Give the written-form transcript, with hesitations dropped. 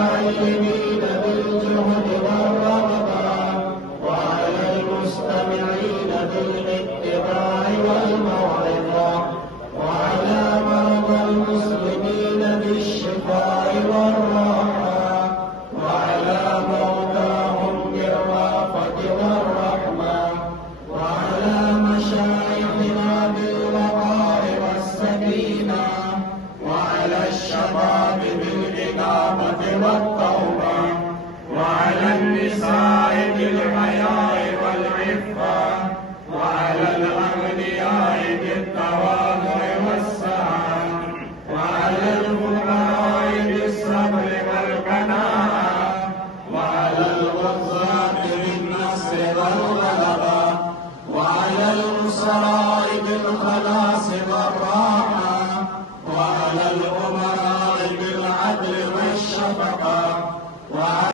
المتعلمين بالجهد والرغبة، وعلى المستمعين بالاتباع والموعظة، وعلى مرضى المسلمين بالشفاء والراحة، وعلى موتاهم بالرأفة والرحمة، وعلى مشايخنا بالوقار والسكينة، وعلى الشباب بالإنابة والتوبة، وعلى النساء بالحياء والعفة، وعلى الأغنياء بالتواضع والسعة، وعلى الفقراء بالصبر والقناعة، وعلى الغزاة بالنصر والغلبة، وعلى الأسراء بالخلاص والراحة، وعلى الأمراء